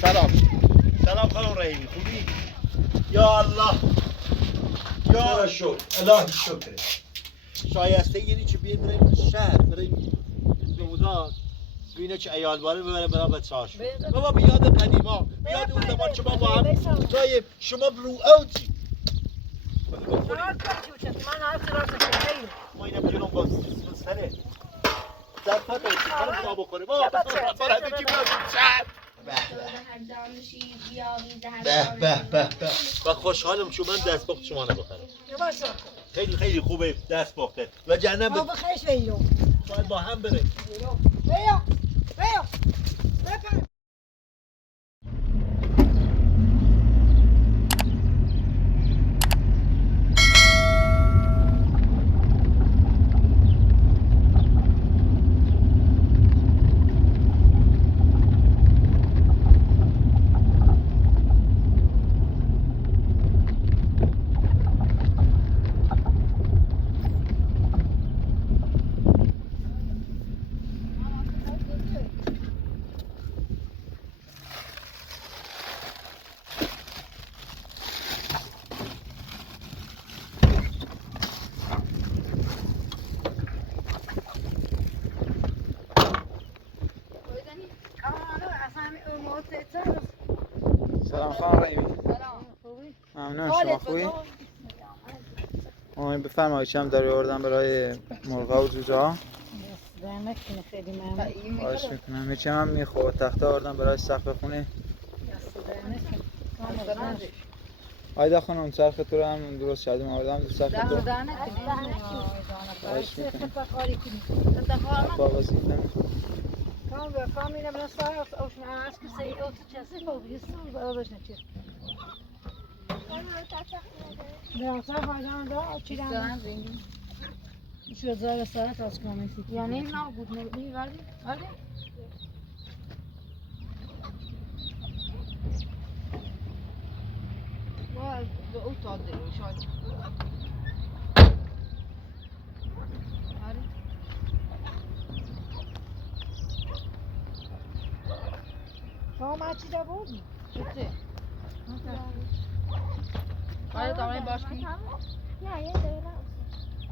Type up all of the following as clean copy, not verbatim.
سلام خانم رحیمی، خوبی؟ یا الله یا شکر الهی شکر. شایسته یعنی چه بیایم بریم شهر، بریم زودان ببینه چه عیال باره ببره برام به چاش. بابا بیاد قدیما، بیاد اون زمان شما با هم جای شما رو اوجی. من هر راست ما اینم جلوم با سره. در فقط کارم ما بخوره. بابا فرهنگ کی بیاد شهر. به و خوشحالم شما من دستپخت شما نبخرم. خیلی خیلی خوبه دستپخته و جنب بابا خیش ویلو باید با هم بریم. بیا سلام خانم رحیمی. ممنون، شما خوبی؟ بفرمایید چی هم داری آوردن برای مرغا و جوجه ها؟ خیلی ممنون. خواهش میکنم. هیچی هم میخواد تخته آوردن برای سقف خونه. آیدا خانم چرخ تو رو هم درست شدیم آوردم دو سقف تو. خواهش میکنم. وظیفه میکنم. Família abraçar, acho que sei, eu tinha se envolvido, isso eu vejo na tia. Não, só vai andar, tirar. Şu zara saat az kalmıştı. Yani ne oldu? Ne verdi? Verdi? Var, o tadı şu an. ما چیزا بود؟ چطور؟ آیا داریم باش کنیم؟ نه یه دقیقه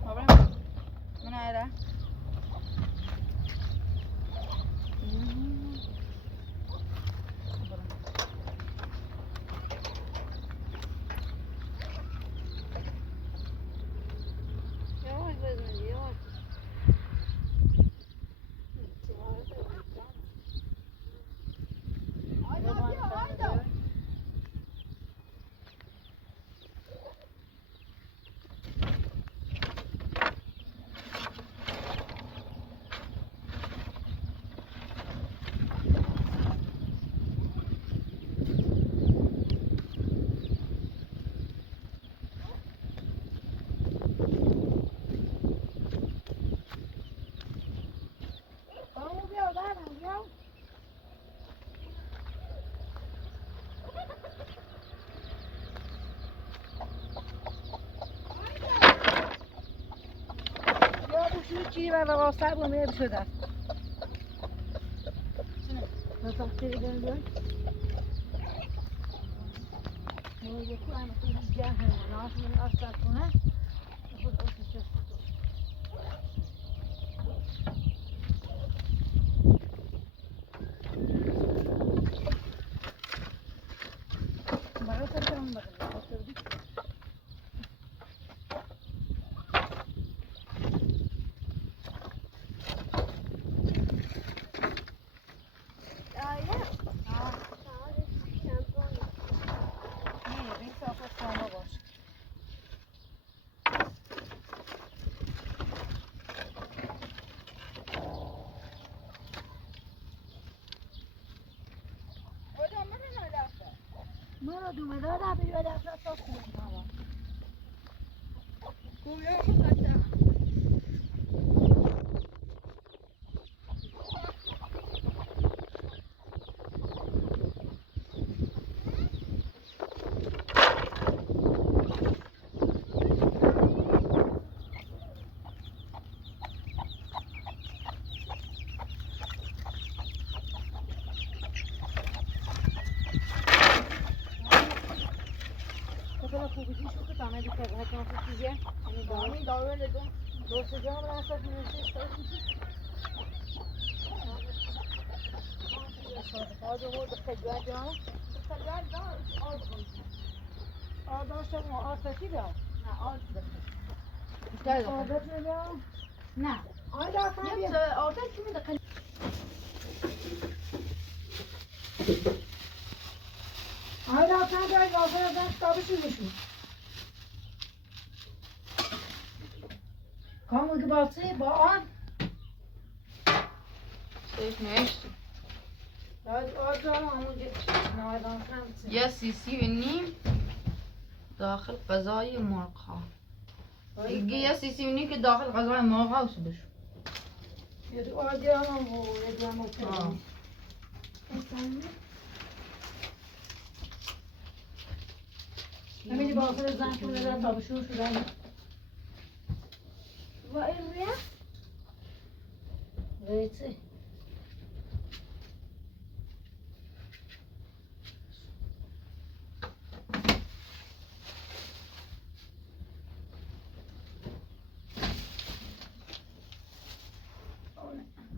آورم من آره یواش بزنی یواش چی و واسه بود میره شده نه تاختی دیدن دو نه یکی اما تو جه ناش من اصلا کنه خود اصلا چه برای سرم بگم مرا دومه دادا بیاد افراد تا کنم مثلا خوبی شو که تامه دیگه هکام چیزیه یعنی داوره لگو دوست جام را اصلا میشه آج مورد خجالت جان خجالت دار آج آج داشتم آج فتی دار نه آج داشتم آج داشتم نه آج داشتم آج کی میده آج داشتم جای واسه داشت کابشی میشود کامو که باشه با آن سیف نوشتی آج همونجا نایدان خمسه یه سیسی و نیم داخل غذای مرغ ها دیگه یه سیسی و نیم که داخل غذای مرغ ها بشو یه تو آجی هم و یه دو هم کنیم همینی با آخر زن کنه در تابشون شدن و این رویه؟ ریچه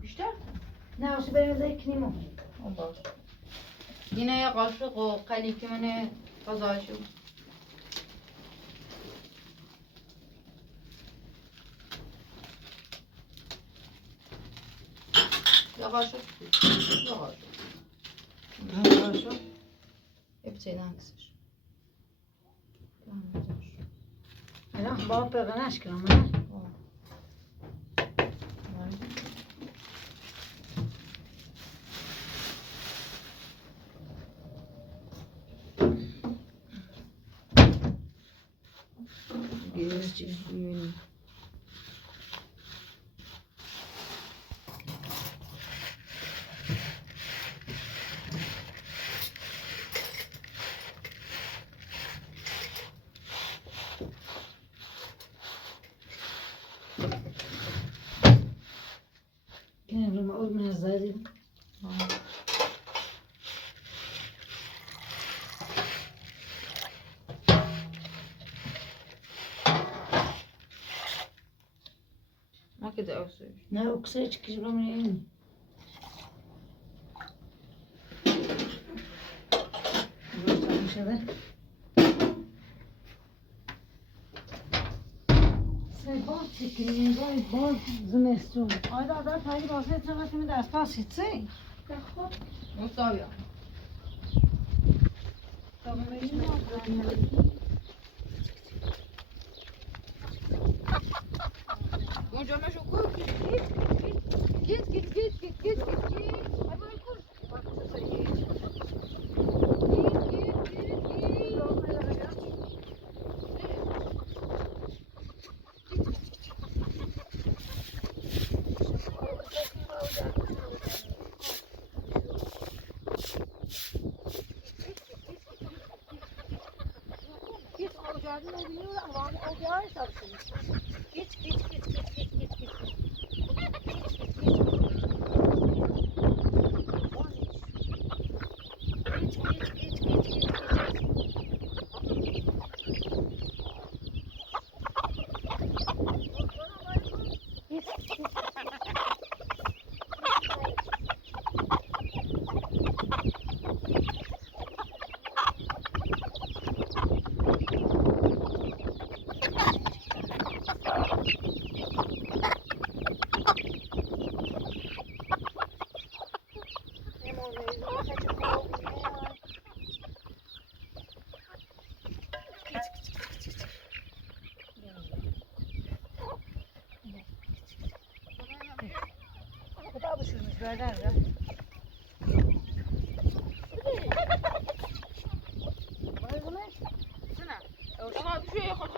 بیشتر؟ نه اصلا بریم در کنیمو باش اینه یه قاشق و قلیکی منه غذاشو یه قاشق یه قاشق ابتدان کسش الان با پرنش کنم نه؟ کنیم رو معول من از دادیم ما كده أوسع نه اکسه چکش رو من این روشتن شده سبا چکرین گای باز زمستون آیدا آدار تایی باسه چه که می دست پاسی چه؟ خب مساوية تا بمیریم اونجا مشو کن گیت کتاب شروعش بردن را بایگونش؟ سنة طبعا بشوية خلص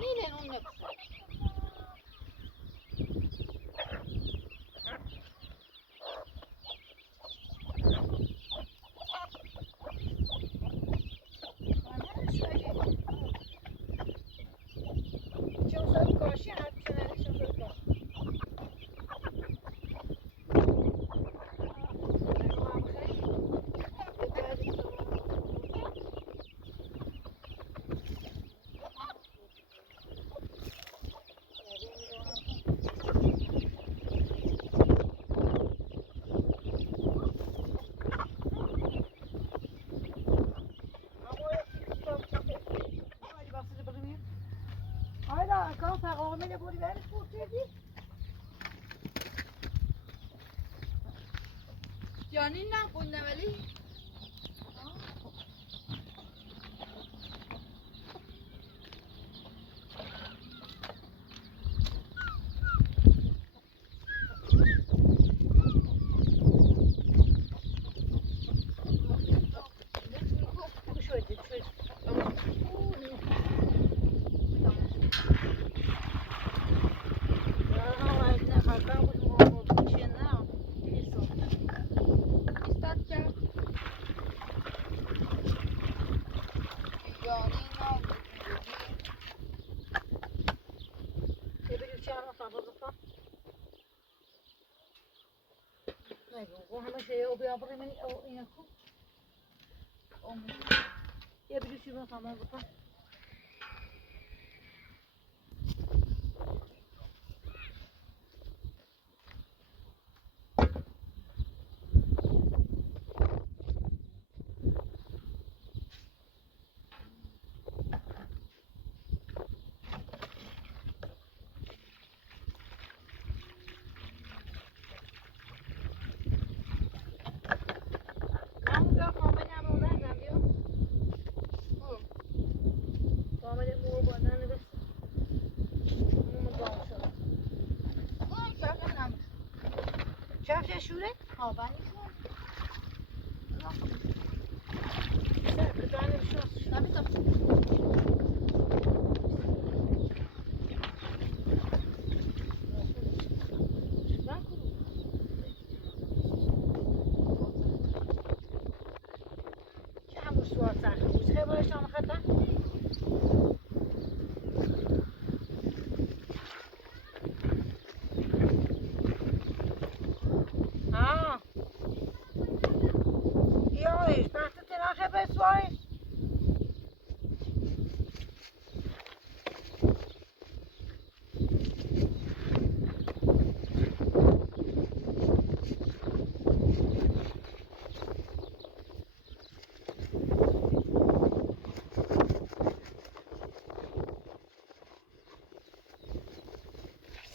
مين داری پوچیدی؟ یعنی نخونده ولی یه بلیشی رو تمام بکن. همون جا خامه نمو بردم بیا. خامه مو بردن بس. همون گام شد. اون شکل نم چه شوره؟ ها بانی شد سر بدانم شد. نمیتونم من کنم. چه همون سوال سخت بود. خیلی باید شام خطا. آه. یایش بحث تنها خیلی سوالش.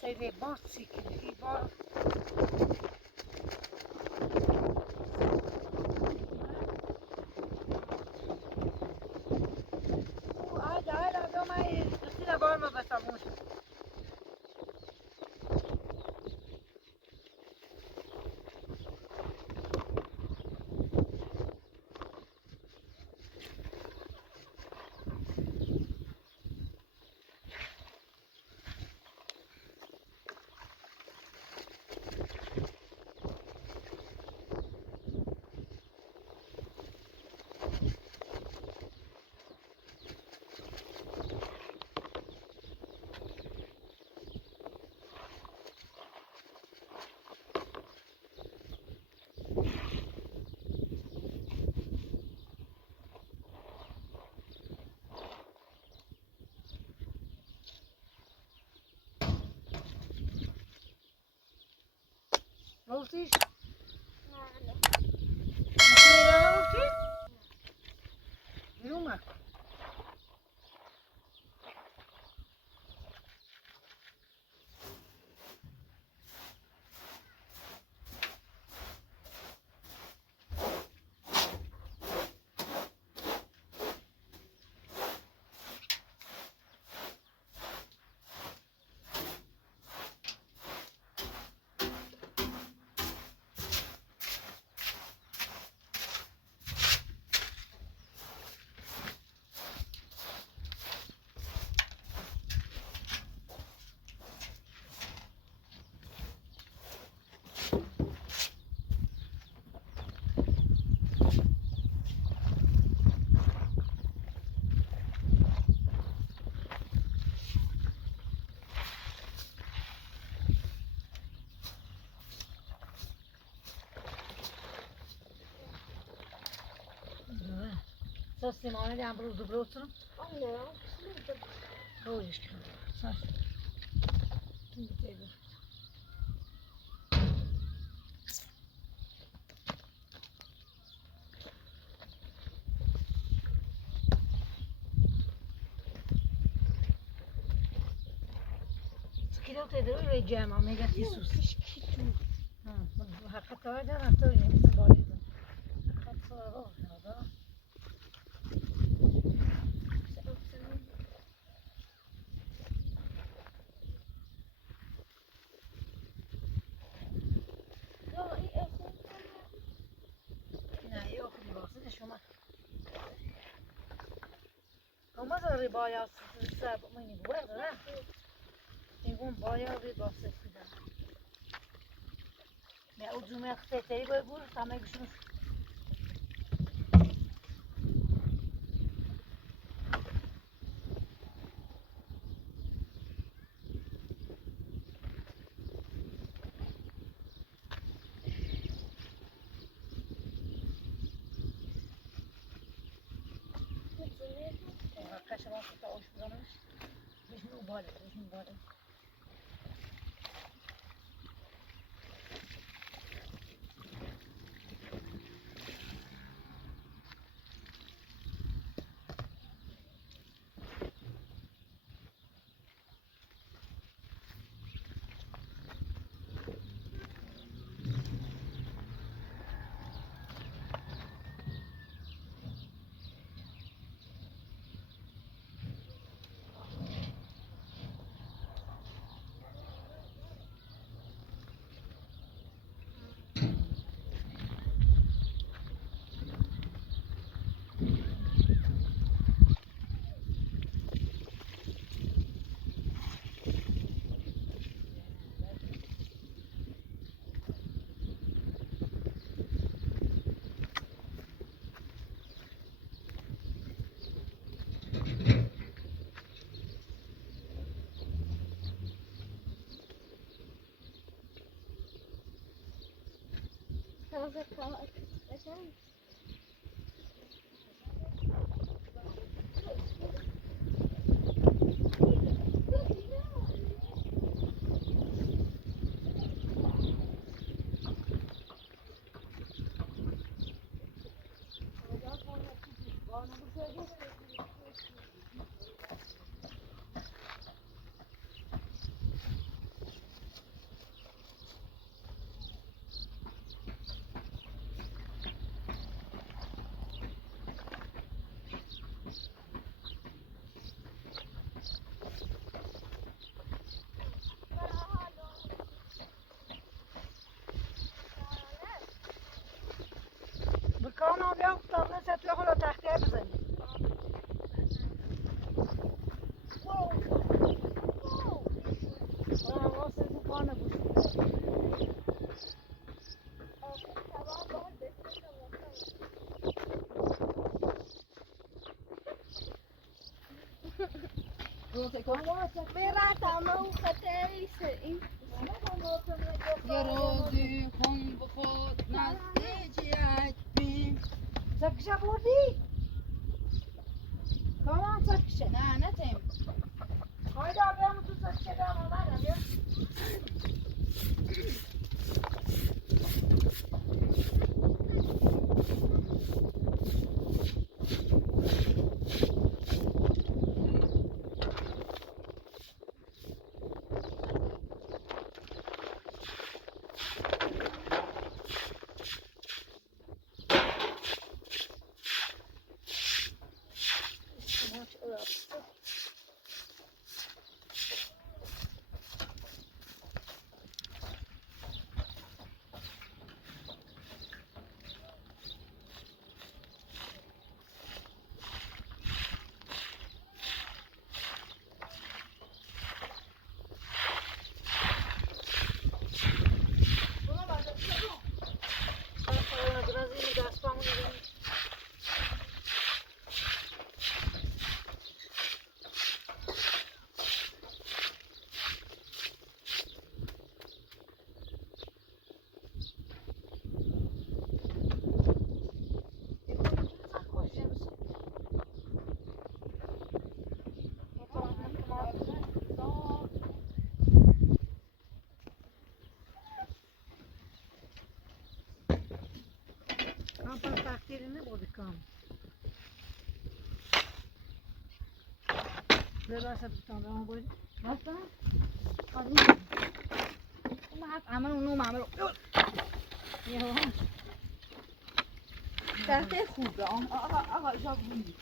Sei bossi che i bor. Hadi adama üstüne bağırma basamış. Ne oldu iş? Ne oldu? Yürüme. Settimane den broderbröten. Roos kan. kilo tediri ve cema mega tisus. Ha, hakikaten var da nasıl öyle bari. Hakikaten var orada. نه yok libası şuna. Ama da ribaya sahip mıyım bu arada ha? Egun bayağı ribası size. Ne ucuma yakıtları böyle vurur tamam güçümüz. Kaşıma tuta hoş bulanmış. Bizim mübarek, bizim mübarek. بکن بیا خودم نسات تو خود تختی بزنی. واسه بکن بوش. یه روزی خون بخود نزدیک بین. سکشه بردی؟ کامان سکشه. نه تیم. هایده بیام تو سکشه بیام آمدم بیا. Kampan takdirini buldukam. Böyle tutan ben koydum. Nasıl? معك عملوا نوم عملوا يلا تحت خوب آقا جاب بودی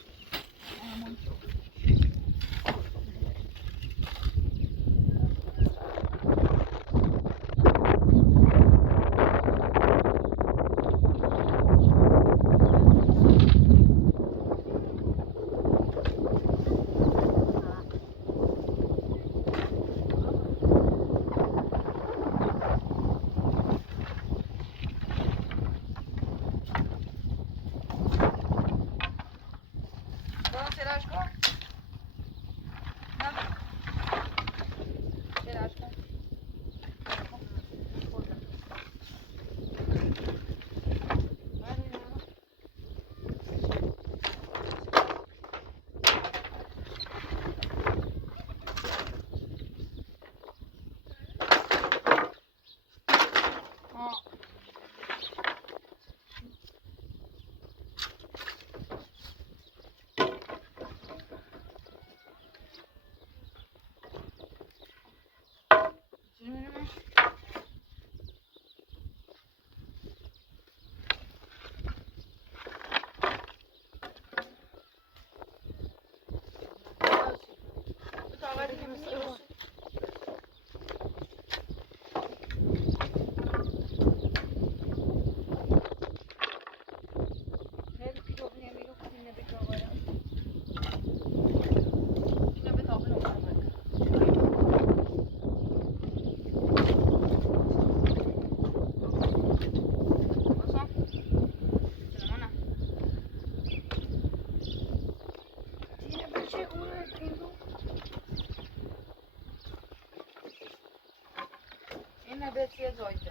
Yine besiye zoydu.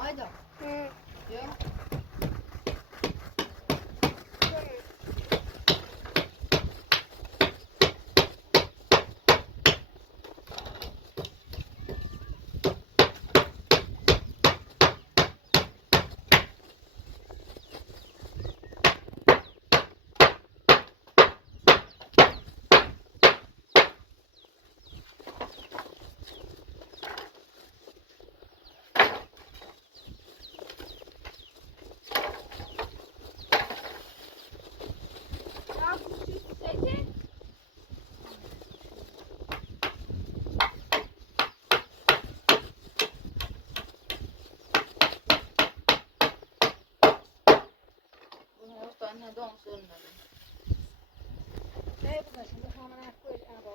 Ayda. Ya. Anne don sorunları. Ne bu da şimdi hamana koy araba.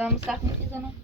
آدم سخت میزنه.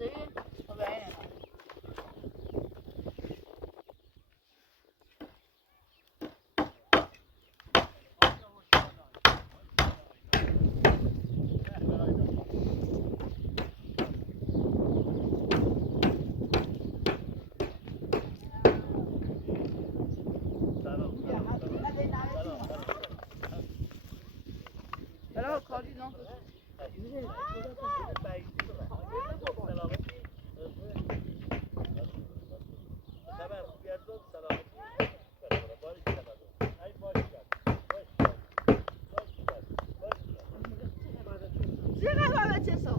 مزه طبيعية. بلا کاری نه. چقدر حالا چه سو؟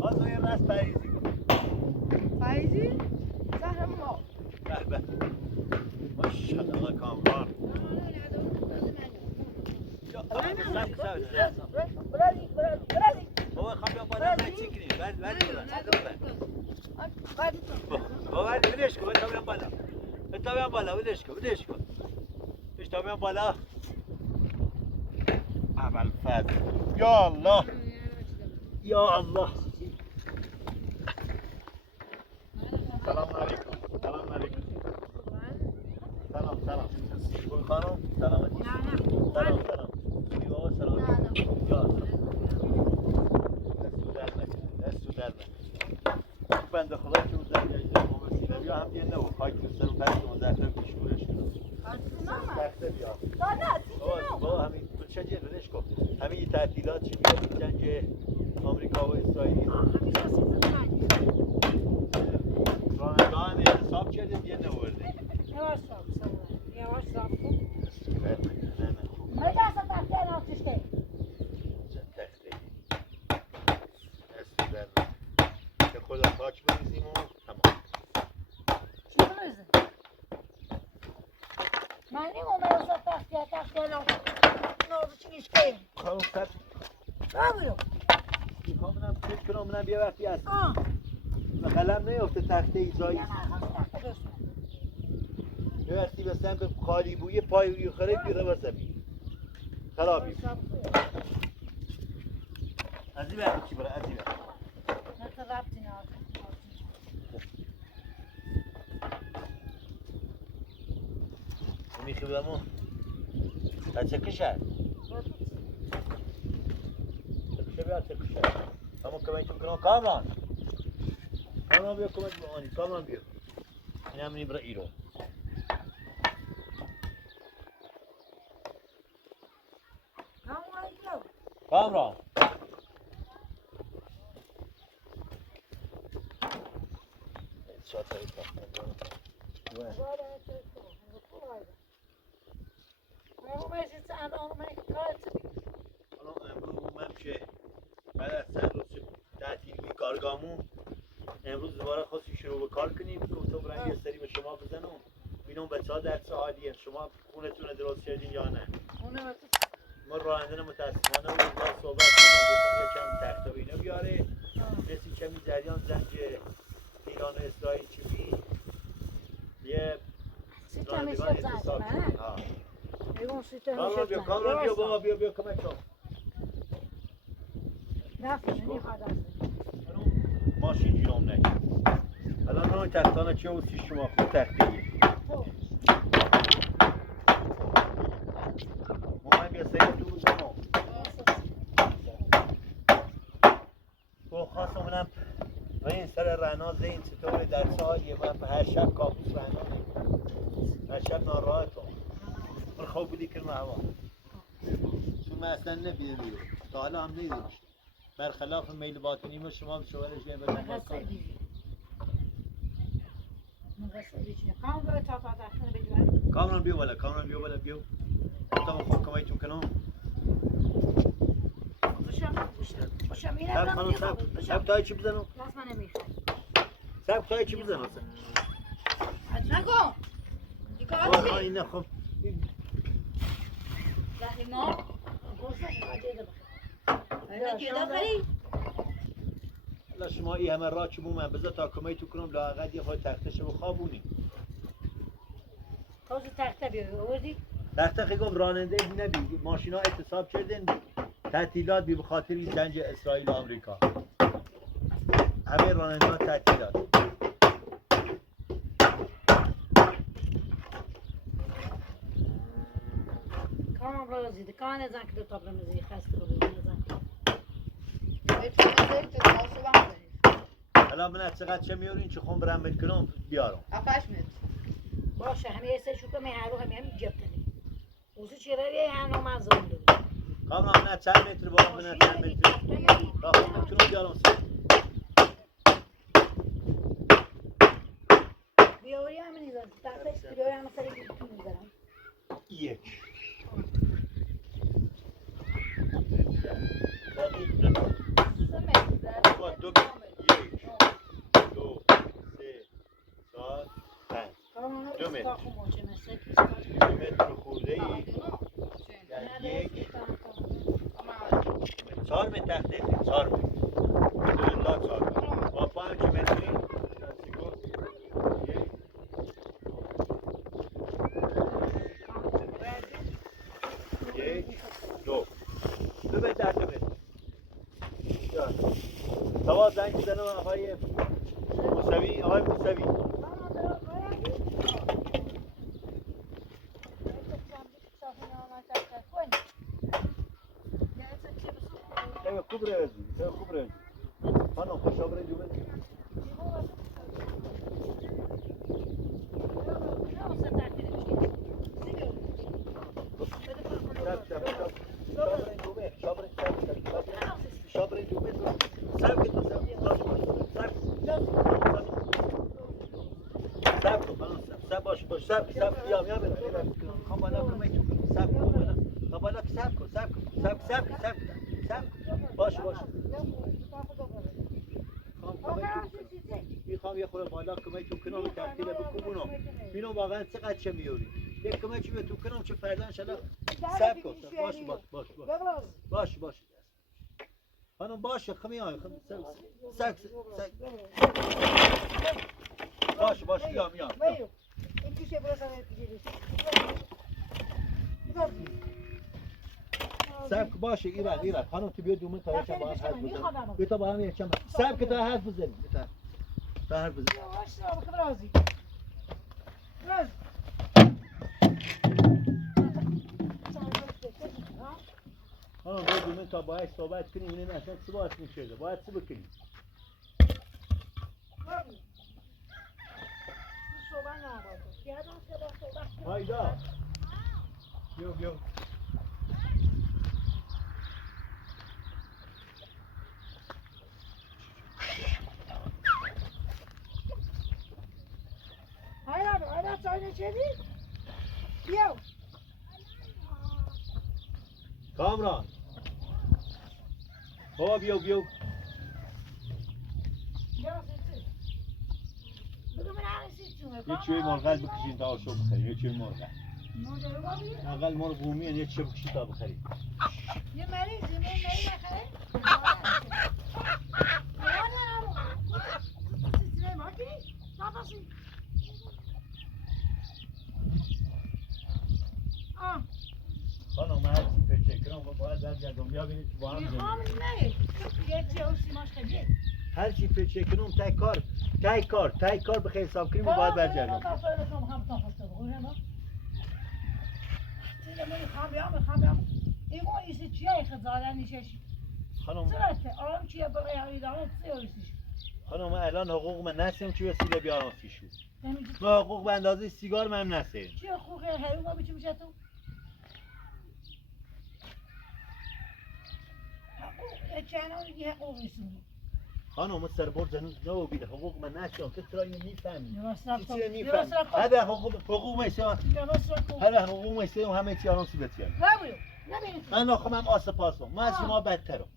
خواستم یه رس پریزی فایزی؟ زهر ما. به به ماشاءالله کامران یا بابا خب یا بالا من چیکنی بعد بابا ولش کن بتابیم بالا ولش کن بتابیم بالا اول فضل یا الله سلام علیکم سلام گل خانم سلامتی سلام بابا سلامتی یا الله دستو در نکنه بنده خدا که اون زنجیزه موسیقی بیا هم دیگه نبو خاک بستن و پس اون زخته پیشگورش کنم زخته بیا بابا همین چه جه ولش کن همین یه تعطیلات چی بیاد جنگ آمریکا و اسرائیلی رانندگان حساب کرده دیگه نورده Yavaş sağ sana. Yavaş sağ ol. Ne derse taktiğen alt işte. که خدا خاک بریزیم و تمام Çi kırızı? Ben ne olmaya uzak taktiğen alt. Ne oldu çi işkeyim? خانم سب Ne yapıyor? میخوام فکر کنم منم یه وقتی از Aa. قلم نیفته تخته ایزایی Yana arkası taktiğe göster. یه وقتی مثلا به خالی بوی پای روی خره بیره و زمین خرابی از این وقتی چی برای از این وقتی Ne taraftin altı? میخی بودمو بچه کشه بیاد چه کشه همون کمک میکنم کامران بیا کمک بمانی کامران بیا این همینی برای ایرو کامران شاطری بعد از چند روز تعطیل کارگاهمون امروز دوباره خواستی شروع به کار کنیم گفتم برم یه سری به شما بزنم ببینم بچه‌ها در چه حالیه شما خونتون رو درست کردین یا نه ما راننده متاسفانه اون روزا صحبت کردم گفتم یکم تخته و اینا بیاره مثل کمی جریان زنج ایران و اسرائیل چی یه رانندگان اتصال کنیم کامران بیا بابا بیا کمک کن ماشین جیرم نکن الان نوع تختانه چه و سی شما خود تختیه مهم بیا سیگه تو بود کنم تو خواستم منم و این سر رنا زین چطوره در سالیه من هر شب کابوس رنا نکنم هر شب ناراحتم من خواب بودی کرمه هوا چون من اصلا نبیده بیرون تا حالا هم نیده باشم برخلاف میل باطنی ما شما به شوهرش گه بزن باز کن کامران بیا بالا بیا تا خوب کمایتون کنم سب تایی چی بزنم؟ سب تایی چی بزنم؟ نکن این خب زهر ما حالا شما این همه راه چون من بذار تا کمایتون کنم لااقل یه خواهی تختش رو خوابونی تخته خیلی گفت راننده بی نبی ماشین ها اعتصاب کردن تعطیلات بی بخاطر جنگ اسرائیل و آمریکا همه راننده ها تعطیلات. کامم رازی دکان نزن که دو تا برمزی خسته رو نزن. اتفاقی تو تاسو هم داریم. الان من چقدر چه میارین چه خون برم بکنم بیارم. 7 متر. باشه همه یه سه شوکه می هر رو همه جب تنی. اوزی چرا یه هنو من زنده. کامران من چند متر با من چند متر. راه نمیتونم بیارم. بیاری همین نیزن. ترفش بیاری همه سری بیتون میزنم. یک. سه متر. با دو یک. دو. سه. چهار. پنج. کامم دو متر. کاخو موچه مثل کی 2 متر خورده ای. یک. 4 متر تخته 4 متر. الحمدلله 4 متر. با 5 متری. یک. دو. دو متر 2 متر. سوا زنگ بزنم آقای موسوی. آقای موسوی. خوب روزی. خوب روزی. خانم خوش آمدید دومت. میخوام یه خورده بالا کمکتون کنم تحصیل بکنم. ببینم واقعا چقدر چه میاری. یک کمکی بهتون کنم چه فردا ان شاء الله صبر کن. باش. خانم باشه خمیای سگ باش میام این کیشه برسانه دیگه سبک باشه ایراد خانم تو بیا دومه تا یکم با هم حرف بزنیم. بیا تا با هم یکم سبک تا حرف بزنیم. تا حرف بزنیم. راضی خانم بیا دومه تا باهاش صحبت کنیم. اینه اصلا چی باعث میشه باید چی بکنیم. هایدا بیا هایدا چای نچیدی؟ بیا کامران بابا بیا بگو من همه یه چوی مرغل بکشین تا آشو بخریم. یه چوی مرغل اقل مرغ بومی یه چوی بکشین تا بخریم. یه مریض نخره؟ خانم من هرچی فکر کنم باید برگردم بیا ببینید با هم میخوام نه یه چی اون سیماش خیلی هرچی فکر کنم تای کار بخیر حساب کنیم و باید برگردم. خانم الان حقوق من نسیم چی وسیله بیارم فیشو. ما حقوق به اندازه سیگار من نسیم. چی حقوق حیوان بیچی میشه تو؟ خانم سربرد هنوز نبوده حقوق من نسیم. تو چرا اینو میفهمی؟ چیزی نمیفهمی. درست هذا حقوق میسیم. هذا حقوق میسیم همه چی آنون سی بتیان. من ناخوام آسپاسم. من از شما بدترم.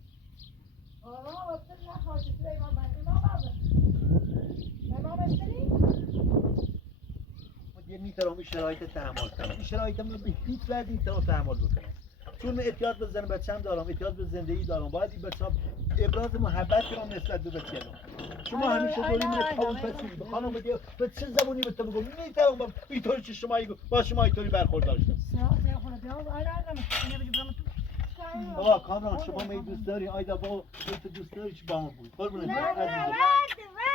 یه میتونم این شرایط تحمل کنم. این شرایط من به هیچ وجه میتونم تحمل بکنم. چون من اعتیاد به زن بچه‌م دارم، اعتیاد به زندگی دارم. باید این بچه‌م ابراز محبت کنم نسبت به بچه‌م. شما همیشه داری من قبول پذیری. خانم بگی به چه زبونی به تو بگم؟ میتونم اینطوری که شما با شما اینطوری برخورد داشتم. بابا کامران شما می دوست داری آیدا با تو دوست داری چی با من بود قربونت نه برم نه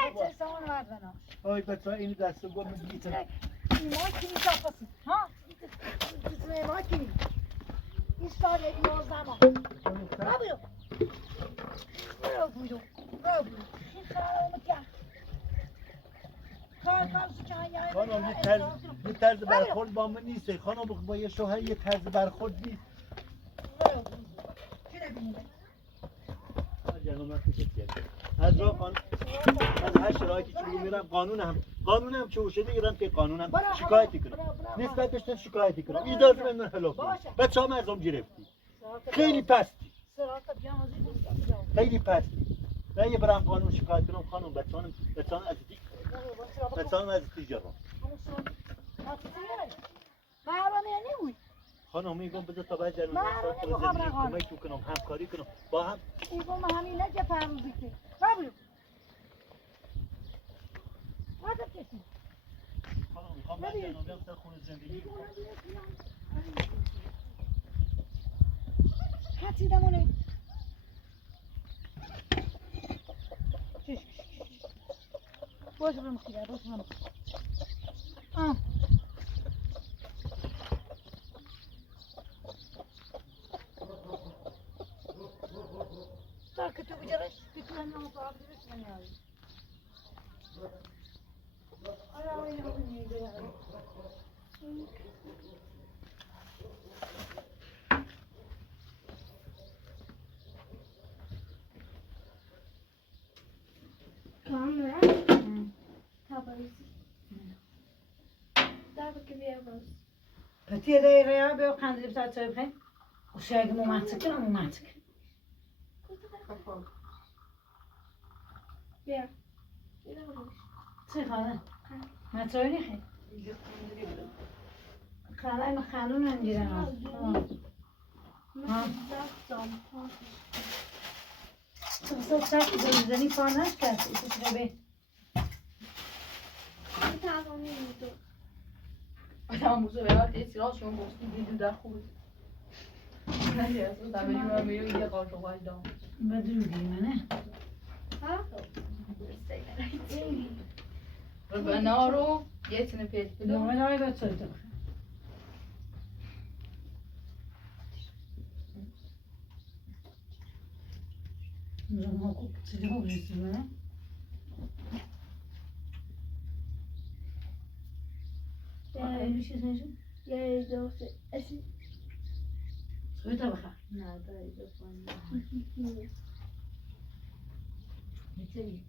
عزیزم چه سوان ورد بنا آی بچه این دست گم میگیتم ما کی می‌شافسی ها ما کی این سال 11 ما برو برو این خرامت کرد کار سوچه خانم یه طرز برخورد با من نیست خانم با یه شوهر یه طرز برخورد نیست از راه قانون از هر شرایطی که میرم قانونم که اوشه میگیرم که قانونم شکایتی کنم نسبت بهش شکایتی کنم اجازه من خلاف بچه ها مردم گرفتی خیلی پستی خیلی پستی نه یه برم قانون شکایت کنم خانم بچه هم از تیجارم خانم میگم بذار تا بعد جنازه کمک کنم همکاری کنم با هم میگم همین نگه پروزی که برو مادر کسی خانم میخوام بعد جنازه سر خونه زندگی حتی دمونه باش برم خیلی باش برم تا که تو بجرش بتونم نموفا بجرش من یاری آیا آیا آیا Kamera. Tabarisi. Daar heb ik weer was. پتی ریا به خندید تا چه بخین و شاید موماتک Ja. چه خاله مطرحی نخیر خاله ما خانون هم دیدن تو سخت زنی پانش کرد تو شبه Adam moest wel altijd zelfs zo'n bos die doet dat goed. Ja, zo daar ben je wel mee in je auto waar dan. بدرودی منه We zijn nou al je in een pit. نومه داری به چه تو زمان خوب چیزی خوب نیستی منه Jij doet het. سوی تا بخواه نه دایی بفهم. میتونی